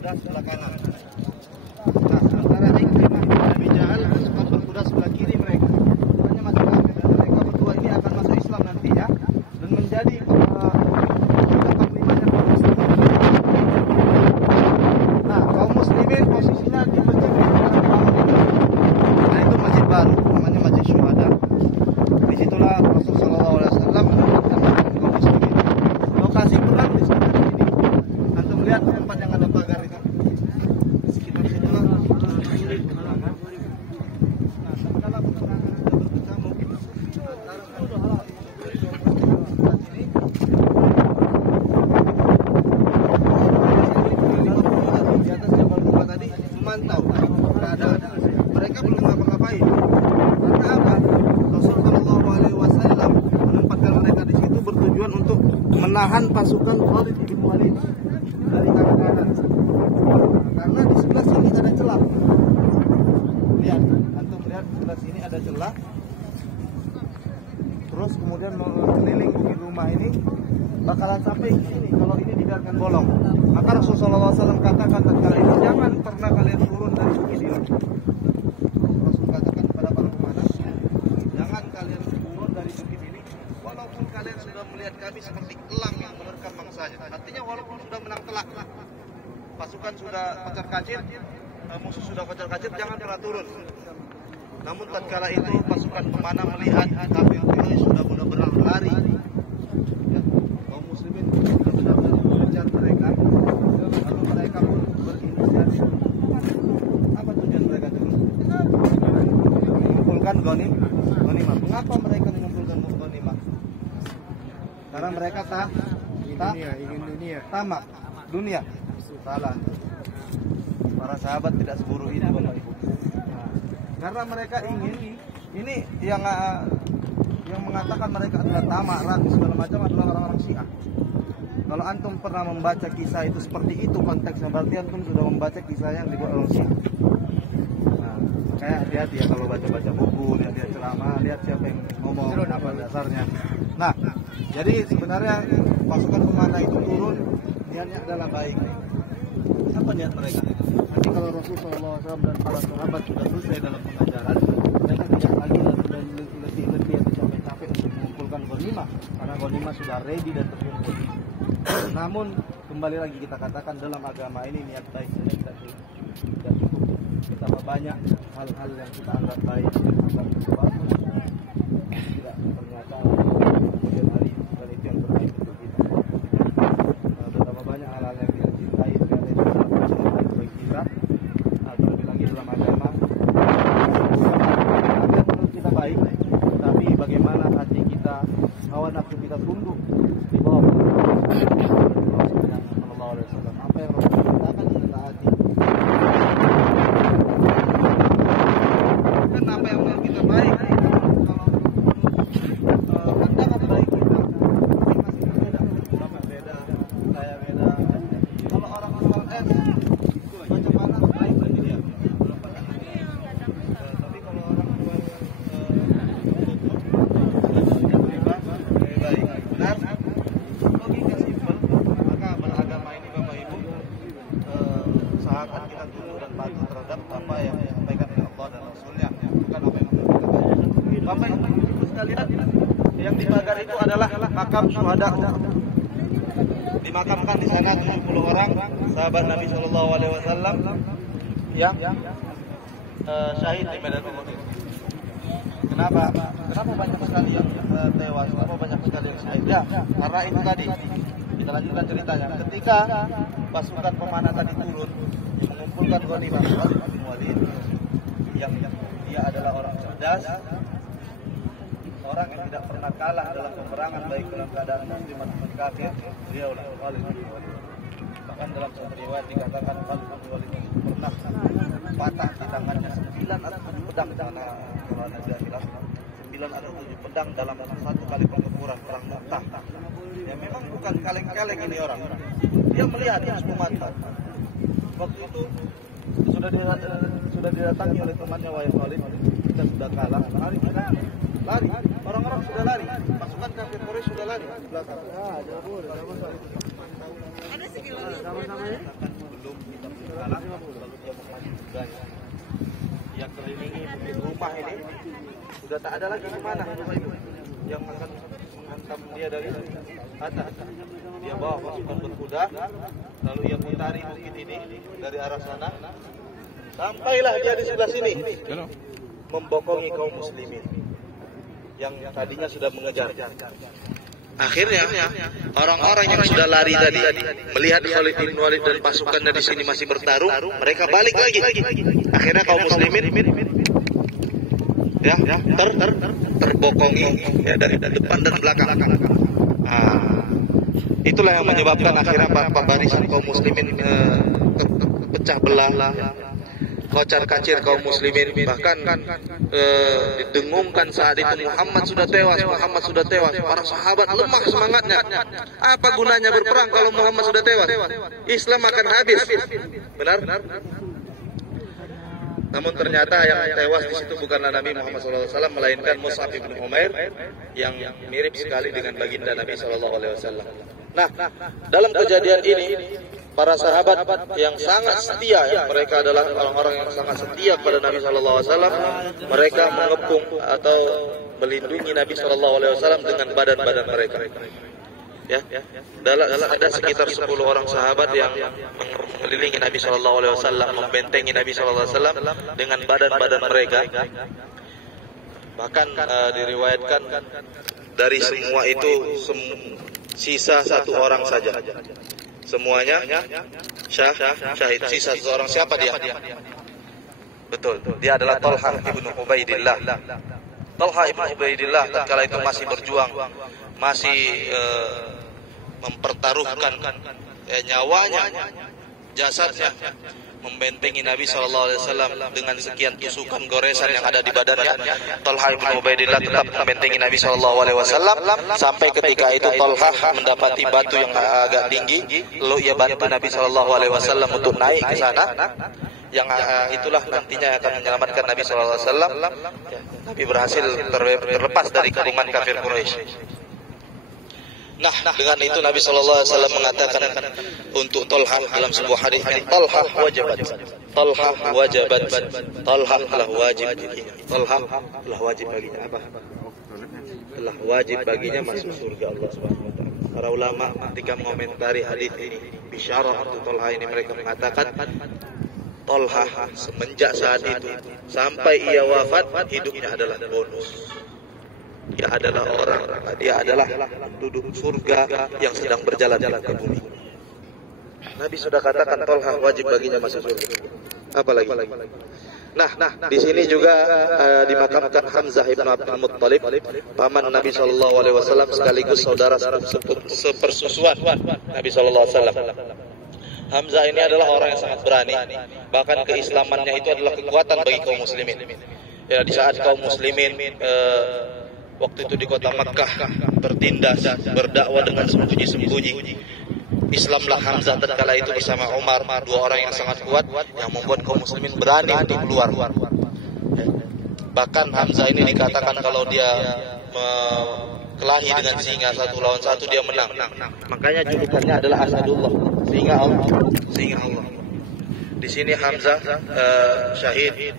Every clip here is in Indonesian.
berkuda sebelah kanan. Nah, sementara Ikrimah bin Abi Jahal pasukan berkuda sebelah kiri mereka. Hanya masuk kafir, dan mereka berdua ini akan masuk Islam nantinya dan menjadi panglimanya kaum muslimin. Nah, kaum muslimin posisinya di masjid yang nah itu masjid baru, namanya Masjid Syuhada. Disitulah Rasulullah SAW menempatkan kaum muslimin. Lokasi perang di sekitar sini. Antum lihat tempat yang ada pagar itu. Di sekitar situlah. Nah, sementara peperangan sudah berkecamuk antara sini. Di atas Jabal Rumah tadi memantau keadaan. Mereka belum ngapa-ngapain. Karena apa? Rasulullah SAW menempatkan mereka di situ bertujuan untuk menahan pasukan Khalid bin Walid dari arah kanan. Karena di sebelah sini ada celah. Lihat, antum lihat di sebelah sini ada celah. Terus kemudian mengeliling bukit rumah ini bakalan sampai ke sini kalau ini dibiarkan bolong. Maka Rasulullah SAW katakan tatkala itu jangan pernah kalian turun dari bukit ini. Rasul katakan kepada para pemanah, jangan kalian turun dari bukit ini walaupun kalian sudah melihat kami seperti elang yang menerkam mangsanya. Artinya walaupun sudah menang telak, pasukan sudah kocar-kacir, musuh sudah kocar-kacir, jangan pernah turun. Namun tatkala itu pasukan pemanah melihat kafir Quraisy sudah benar-benar lari, ya, kaum muslimin benar-benar mengejar mereka. Lalu mereka pun berinisiatif. Apa tujuan mereka turun? Mengumpulkan ghanimah. Mengapa mereka mengumpulkan ghanimah? Karena mereka ingin tamak dunia. Salah. Para sahabat tidak seburu itu, Bapak Ibu. Karena mereka ingin, ini yang mengatakan mereka adalah tamak, ragu segala macam adalah orang-orang Syiah. Kalau antum pernah membaca kisah itu seperti itu konteksnya, berarti antum sudah membaca kisah yang dibuat orang Syiah. Nah, kayak hati-hati ya kalau baca-baca buku, lihat ceramah, lihat siapa yang ngomong, apa dasarnya. Nah, jadi sebenarnya pasukan pemanah itu turun, niatnya adalah baik. Apa niat mereka? Nanti kalau Rasulullah SAW dan para sahabat sudah selesai dalam pengajaran, mereka tidak lagi dan letih-letih atau capek-capek untuk mengumpulkan ghanimah, karena ghanimah sudah ready dan terkumpul. Namun kembali lagi kita katakan dalam agama ini niat baik saja tidak cukup. Betapa banyak hal-hal yang kita anggap baik, anggap sesuatu tidak ternyata kemudian hari bukan itu yang terbaik untuk kita. Betapa banyak hal-hal yang kita cintai ternyata itu adalah yang terbaik kita. Terlebih lagi dalam agama menurut kita baik, tapi bagaimana hati kita, hawa nafsu kita tunduk di bawah Rasulullah SAW. Apa yang Rasul katakan kita hati. Kan apa yang menurut kita baik, kalau pandangan baik kita masih beda, saya beda. Kalau orang-orang macam mana baik bagi dia, belum pandangannya. Tapi kalau orang baik, benar. Logika simpel. Maka beragama ini Bapak Ibu, usahakan kita tunduk dan patuh terhadap apa yang disampaikan oleh Allah dan Rasulnya, bukan apa yang kita baca. Bapak Ibu sekalian, yang di pagar itu adalah makam syuhada. Dimakamkan di sana 70 orang sahabat Nabi SAW yang syahid di medan Uhud. Kenapa banyak sekali yang tewas? Kenapa banyak sekali yang syahid? Ya, karena itu tadi. Kita lanjutkan ceritanya. Ketika pasukan pemanah tadi turun mengumpulkan ghanimah, Khalid bin Walid yang dia adalah orang cerdas, orang yang tidak pernah kalah dalam peperangan baik dalam keadaan muslim maupun kafir, dialah Khalid bin Walid. Bahkan dalam satu riwayat dikatakan Khalid bin Walid pernah patah di tangannya 9 atau 7 pedang, karena kalau Nabi bilang 9 atau 7 pedang dalam satu kali pertempuran perang Mu'tah. Ya memang bukan kaleng-kaleng ini orang. Dia melihat harus memantau. Waktu itu sudah didatangi oleh temannya, wahai Khalid, kita sudah kalah, lari. Orang-orang sudah lari, pasukan kafir Quraisy sudah lari di belakang. Ada segala sama-sama ya? Belum kita rumah ini sudah tak ada lagi kemana rumah itu yang akan menghantam dia dari atas. Dia bawa pasukan berkuda, lalu ia putari bukit ini dari arah sana, sampailah dia di sebelah sini, membokongi kaum muslimin yang tadinya sudah mengejar. Akhirnya orang-orang yang sudah lari tadi melihat Khalid bin Walid dan pasukannya di sini masih bertarung, mereka balik lagi. Akhirnya kaum muslimin ya terbokongi ya dari depan dan belakang. Itulah yang menyebabkan akhirnya barisan kaum muslimin terpecah belah, kocar kacir kaum muslimin, bahkan didengungkan saat itu Muhammad sudah tewas. Para sahabat lemah semangatnya. Apa gunanya berperang kalau Muhammad sudah tewas? Islam akan habis. Benar? Namun ternyata yang tewas di situ bukanlah Nabi Muhammad SAW, melainkan Mus'ab bin Umair yang mirip sekali dengan baginda Nabi SAW. Nah, dalam kejadian ini para sahabat yang sangat setia, ya, mereka adalah orang-orang yang sangat setia kepada Nabi SAW. Mereka mengepung atau melindungi Nabi SAW dengan badan-badan mereka. Ya, ada sekitar 10 orang sahabat yang mengelilingi Nabi SAW, membentengi Nabi SAW dengan badan-badan mereka. Bahkan diriwayatkan dari semua itu sisa 1 orang saja. Semuanya syahid. Sisa 1 orang. Siapa dia? Betul, dia adalah Talha ibn Ubaidillah. Talha ibn Ubaidillah tatkala itu masih berjuang, masih mempertaruhkan nyawanya, jasadnya, membentengi Nabi SAW dengan sekian tusukan goresan yang ada di badannya. Talha ibn Ubaidillah tetap membentengi Nabi SAW sampai ketika itu Talha mendapati batu yang agak tinggi, lalu ia bantu Nabi SAW untuk naik ke sana. Yang itulah nantinya akan menyelamatkan Nabi SAW. Nabi berhasil terlepas dari kepungan kafir Quraisy. Nah, dengan itu Nabi SAW mengatakan untuk Talha dalam sebuah hadis, Talha wajibat, Talha wajibat, Talha telah wajib baginya. Talha telah wajib baginya apa? Telah wajib baginya masuk surga Allah Subhanahu wa taala. Para ulama ketika mengomentari hadis ini, bisyarah untuk Talha ini, mereka mengatakan Talha semenjak saat itu sampai ia wafat, hidupnya adalah bonus. Dia adalah dia adalah penduduk surga yang sedang berjalan-jalan ke bumi. Nabi sudah katakan Talha wajib baginya masuk surga. Apalagi? Nah, di sini juga dimakamkan Hamzah ibn Abdul Muttalib, paman Nabi SAW sekaligus saudara sepersusuan Nabi SAW. Hamzah ini adalah orang yang sangat berani. Bahkan keislamannya itu adalah kekuatan bagi kaum muslimin. Ya, di saat kaum muslimin waktu itu di kota Makkah tertindas, berdakwah dengan sembunyi-sembunyi, Islamlah Hamzah tatkala itu bersama Umar, 2 orang yang sangat kuat yang membuat kaum muslimin berani untuk keluar. Bahkan Hamzah ini dikatakan kalau dia kelahi dengan singa 1 lawan 1 dia menang. Makanya julukannya adalah Asadullah, singa Allah. Di sini Hamzah syahid,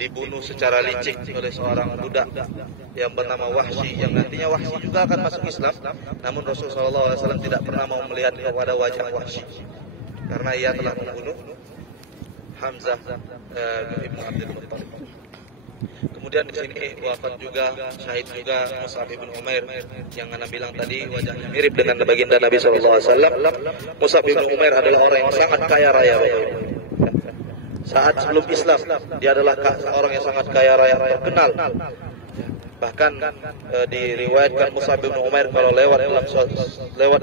dibunuh secara licik oleh seorang budak yang bernama Wahsy, yang nantinya Wahsy juga akan masuk Islam. Namun Rasulullah SAW tidak pernah mau melihat kepada wajah Wahsy karena ia telah membunuh Hamzah ibn Abdul Muttalib. Kemudian di sini wafat juga, syahid juga Mus'ab bin Umair yang Anda bilang tadi wajahnya mirip dengan baginda Nabi SAW. Mus'ab bin Umair adalah orang yang sangat kaya raya. Saat sebelum Islam, dia adalah orang yang sangat kaya raya, terkenal. Bahkan diriwayatkan Mus'ab bin Umair kalau lewat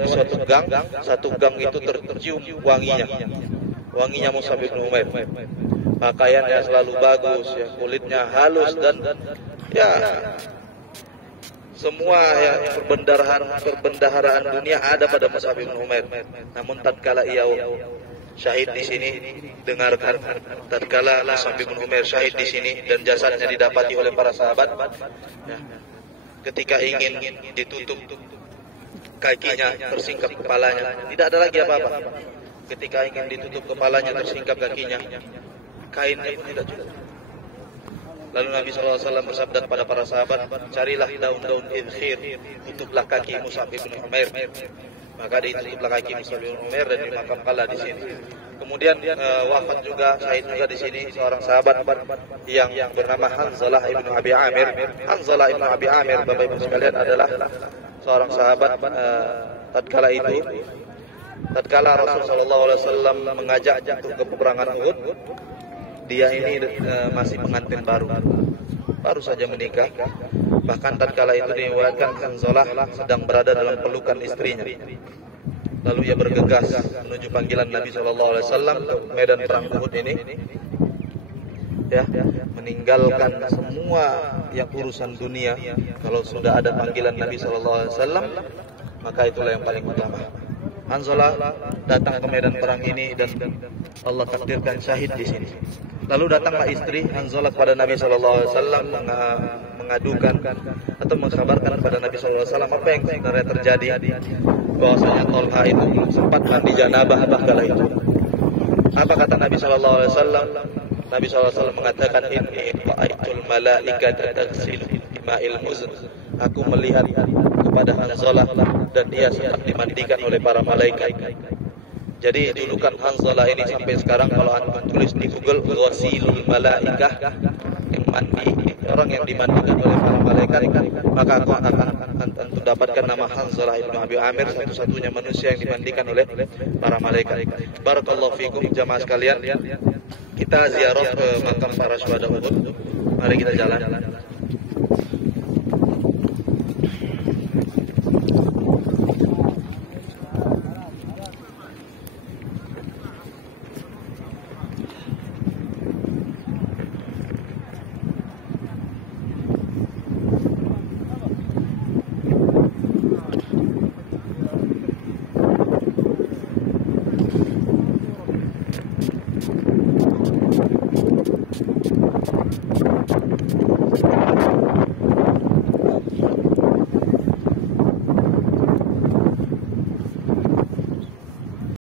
di suatu gang, satu gang itu tercium wanginya Mus'ab bin Umair. Pakaiannya selalu bagus, ya, kulitnya halus dan ya semua ya perbendaharaan dunia ada pada Mus'ab bin Umair. Namun tatkala ia syahid di sini, dengarkan, tatkala Mus'ab bin Umair syahid di sini dan jasadnya didapati oleh para sahabat, ya, ketika ingin ditutup kakinya, tersingkap kepalanya, tidak ada lagi apa-apa. Ketika ingin ditutup kepalanya, tersingkap kakinya, kainnya pun tidak cukup. Lalu Nabi SAW bersabda kepada para sahabat, carilah daun-daun idkhir, tutuplah kaki Mus'ab bin Umair. Maka ditutuplah kaki Mus'ab bin Umair dan dimakamkanlah di sini. Kemudian wafat juga, syahid juga di sini seorang sahabat yang bernama Hanzalah ibn Abi Amir. Hanzalah ibn Abi Amir, Bapak Ibu sekalian, adalah seorang sahabat tatkala Rasul sallallahu alaihi wasallam mengajak untuk ke peperangan Uhud. Dia ini masih pengantin baru saja menikah. Bahkan tatkala itu diriwayatkan Hanzalah sedang berada dalam pelukan istrinya. Lalu ia bergegas menuju panggilan Nabi sallallahu alaihi wasallam ke medan perang Uhud ini. Ya, meninggalkan semua yang urusan dunia. Kalau sudah ada panggilan Nabi sallallahu alaihi wasallam, maka itulah yang paling utama. Hanzalah datang ke medan perang ini dan Allah takdirkan syahid di sini. Lalu datanglah istri Hanzalah kepada Nabi sallallahu alaihi wasallam mengadukan atau mengkabarkan kepada Nabi sallallahu alaihi wasallam apa yang sebenarnya terjadi, bahwasanya Tolha itu sempat mandi janabah kala itu. Apa kata Nabi sallallahu alaihi wasallam? Nabi sallallahu alaihi wasallam mengatakan, inni ra'aitul malaikata taghsilu bima'il muzn. Aku melihat kepada Hanzalah dan dia sempat dimandikan oleh para malaikat. Jadi julukan Hanzalah ini sampai sekarang kalau Anda tulis di Google, ghasilul malaikah, yang mandi, orang yang dimandikan oleh para malaikat, maka aku akan tentu dapatkan nama Hanzalah ibn Abi Amir, satu-satunya manusia yang dimandikan oleh para malaikat. Barakallahu fikum jamaah sekalian. Kita ziarah ke makam para syuhada Uhud. Mari kita jalan.